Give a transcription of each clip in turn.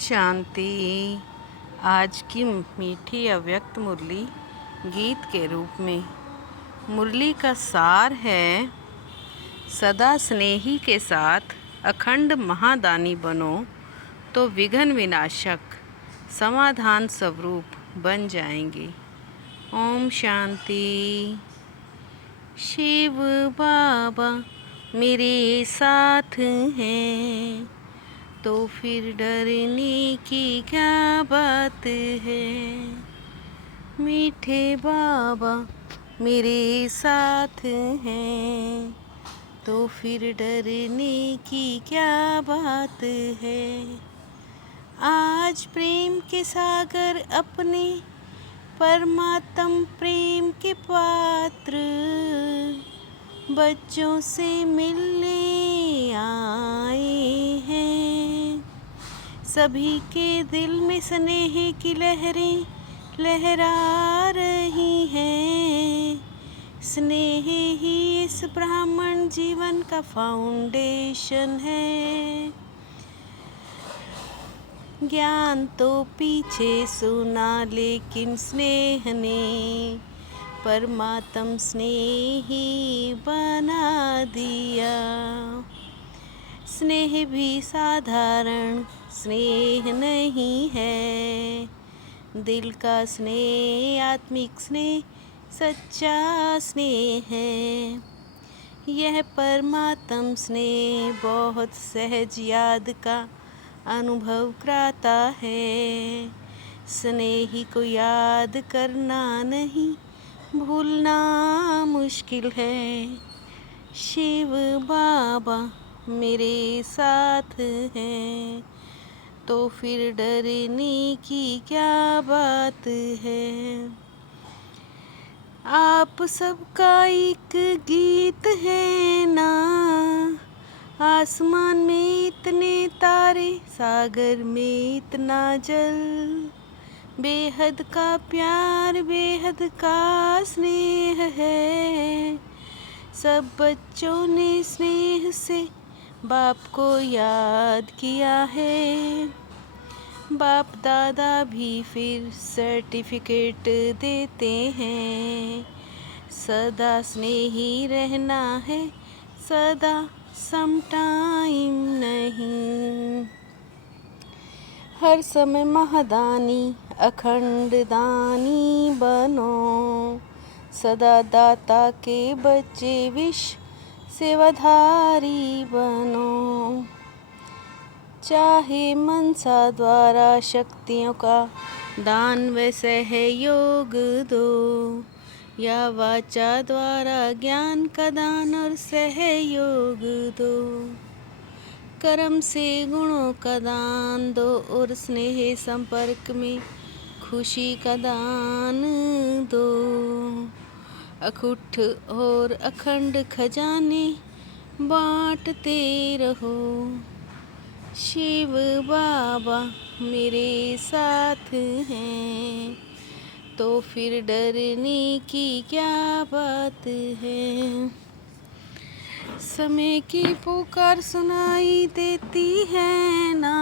शांति। आज की मीठी अव्यक्त मुरली गीत के रूप में। मुरली का सार है, सदा स्नेही के साथ अखंड महादानी बनो तो विघ्न विनाशक समाधान स्वरूप बन जाएंगे। ओम शांति। शिव बाबा मेरे साथ हैं तो फिर डरने की क्या बात है। मीठे बाबा मेरे साथ हैं तो फिर डरने की क्या बात है। आज प्रेम के सागर अपने परमात्म प्रेम के पात्र बच्चों से मिलने आए हैं। सभी के दिल में स्नेह की लहरें लहरा रही हैं। स्नेह ही इस ब्राह्मण जीवन का फाउंडेशन है। ज्ञान तो पीछे सुना लेकिन स्नेह ने परमात्म स्नेही बना दिया। स्नेह भी साधारण स्नेह नहीं है, दिल का स्नेह आत्मिक स्नेह सच्चा स्नेह है। यह परमात्म स्नेह बहुत सहज याद का अनुभव कराता है। स्नेही को याद करना नहीं भूलना मुश्किल है। शिव बाबा मेरे साथ हैं तो फिर डरने की क्या बात है। आप सबका एक गीत है ना, आसमान में इतने तारे सागर में इतना जल। बेहद का प्यार बेहद का स्नेह है। सब बच्चों ने स्नेह से बाप को याद किया है। बाप दादा भी फिर सर्टिफिकेट देते हैं। सदा स्नेही रहना है, सदा सम टाइम नहीं। हर समय महादानी अखंड दानी बनो। सदा दाता के बच्चे विश्व सेवाधारी बनो। चाहे मनसा द्वारा शक्तियों का दान व सहयोग दो, या वाचा द्वारा ज्ञान का दान और सहयोग दो। कर्म से गुणों का दान दो और स्नेह संपर्क में खुशी का दान दो। अखुट और अखंड खजाने बांटते रहो। शिव बाबा मेरे साथ हैं तो फिर डरने की क्या बात है। समय की पुकार सुनाई देती है ना,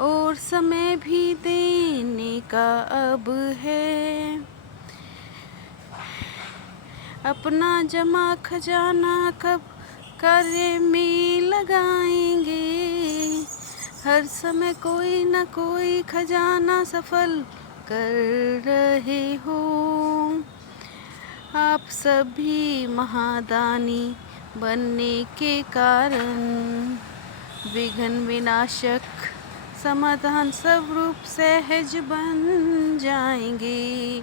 और समय भी देने का अब है। अपना जमा खजाना कब कार्य में लगाएंगे। हर समय कोई न कोई खजाना सफल कर रहे हो। आप सभी महादानी बनने के कारण विघ्न विनाशक समाधान स्वरूप सहज बन जाएंगे।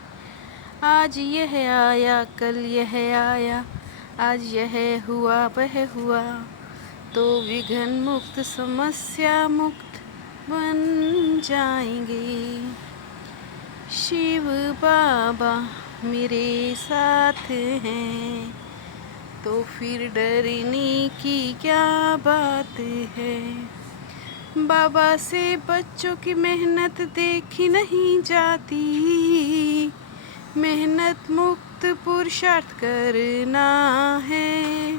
आज यह आया कल यह आया, आज यह हुआ वह हुआ, तो विघ्न मुक्त समस्या मुक्त बन जाएंगे। शिव बाबा मेरे साथ हैं तो फिर डरने की क्या बात है। बाबा से बच्चों की मेहनत देखी नहीं जाती। मेहनत मुक्त पुरुषार्थ करना है।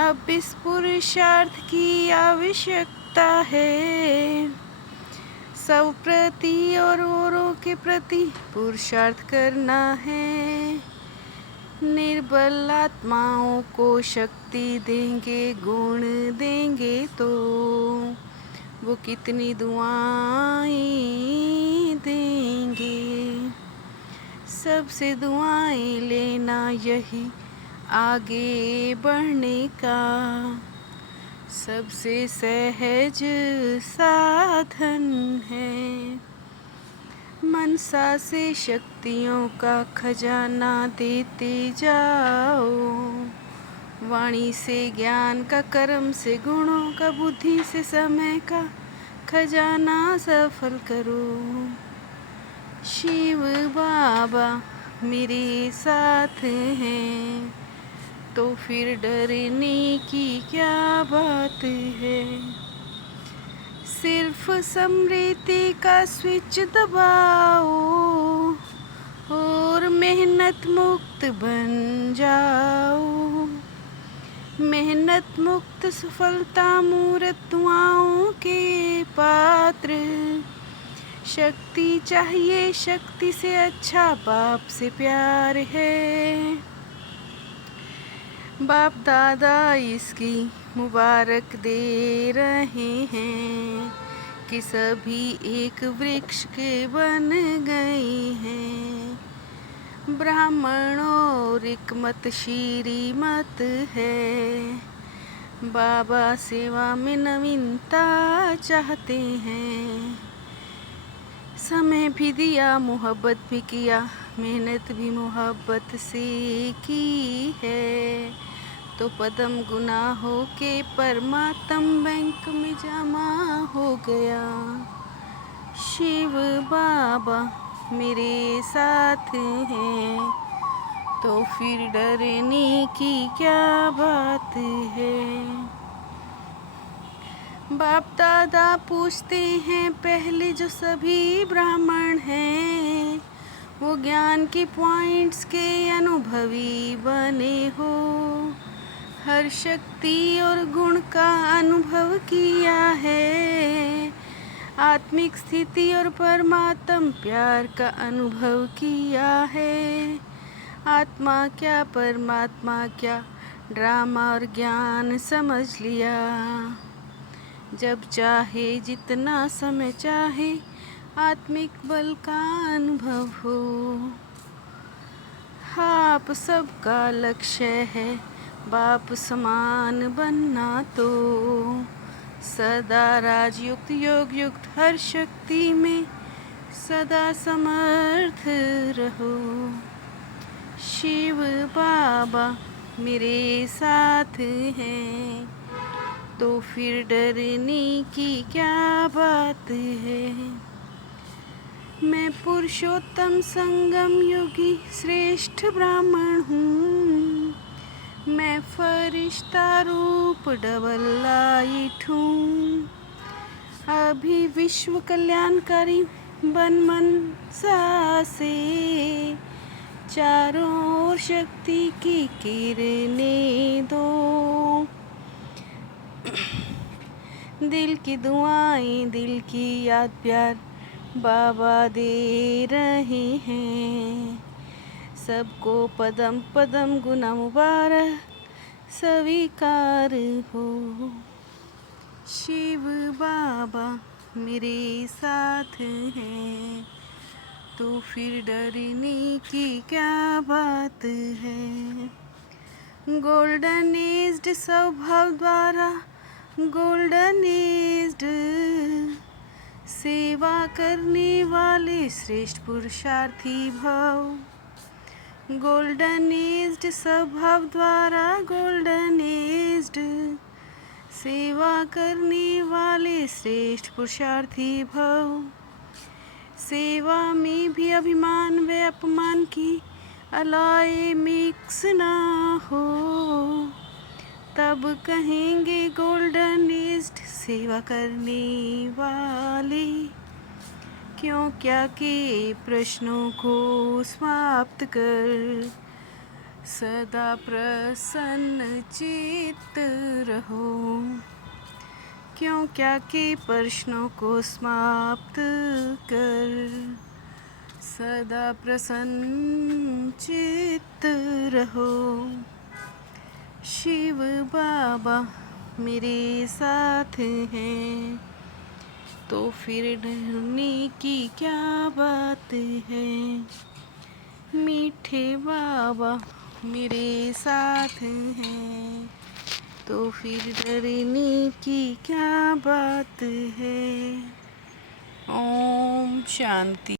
अब इस पुरुषार्थ की आवश्यकता होता है। सब प्रति और औरों के प्रति पुरुषार्थ करना है। निर्बल आत्माओं को शक्ति देंगे, गुण देंगे तो वो कितनी दुआएं देंगे। सबसे दुआएं लेना यही आगे बढ़ने का सबसे सहज साधन है। मनसा से शक्तियों का खजाना देते जाओ। वाणी से ज्ञान का, कर्म से गुणों का, बुद्धि से समय का खजाना सफल करो। शिव बाबा मेरे साथ हैं तो फिर डरने की क्या बात है। सिर्फ स्मृति का स्विच दबाओ और मेहनत मुक्त बन जाओ। मेहनत मुक्त सफलता मूर्त दुआओं के पात्र। शक्ति चाहिए, शक्ति से अच्छा बाप से प्यार है। बाप दादा इसकी मुबारक दे रहे हैं कि सभी एक वृक्ष के बन गए हैं। ब्राह्मण और एक मत श्रीमत है। बाबा सेवा में नवीनता चाहते हैं। समय भी दिया, मोहब्बत भी किया, मेहनत भी मोहब्बत से की है तो पदम गुनाहों के परमात्म बैंक में जमा हो गया। शिव बाबा मेरे साथ हैं तो फिर डरने की क्या बात है। बाप दादा पूछते हैं पहले जो सभी ब्राह्मण हैं वो ज्ञान के पॉइंट्स के अनुभवी बने हो। हर शक्ति और गुण का अनुभव किया है। आत्मिक स्थिति और परमात्म प्यार का अनुभव किया है। आत्मा क्या परमात्मा क्या ड्रामा और ज्ञान समझ लिया। जब चाहे जितना समय चाहे आत्मिक बल का अनुभव हो। आप सबका लक्ष्य है बाप समान बनना तो सदा राजयुक्त योग युक्त हर शक्ति में सदा समर्थ रहो। शिव बाबा मेरे साथ हैं तो फिर डरने की क्या बात है। मैं पुरुषोत्तम संगम योगी श्रेष्ठ ब्राह्मण हूँ। मैं फरिश्ता रूप डबल लाइट हूँ। अभी विश्व कल्याणकारी बन मनसा से चारों ओर शक्ति की किरणें दो। दिल की दुआएं, दिल की याद प्यार बाबा दे रहे हैं। सबको पदम पदम गुना मुबारक स्वीकार हो। शिव बाबा मेरे साथ हैं तो फिर डरने की क्या बात है। गोल्डन एज्ड स्वभाव द्वारा गोल्डन एज्ड सेवा करने वाले श्रेष्ठ पुरुषार्थी भव। गोल्डन एज्ड स्वभाव द्वारा गोल्डन एज्ड सेवा करने वाले श्रेष्ठ पुरुषार्थी भव। सेवा में भी अभिमान व अपमान की अलाए मिक्स ना हो। तब कहेंगे गोल्डन एज्ड सेवा करने वाले। क्यों क्या के प्रश्नों को समाप्त कर सदा प्रसन्न चित्त रहो। क्यों क्या के प्रश्नों को समाप्त कर सदा प्रसन्न चित्त रहो। शिव बाबा मेरे साथ हैं तो फिर डरने की क्या बात है। मीठे बाबा मेरे साथ हैं तो फिर डरने की क्या बात है। ओम शांति।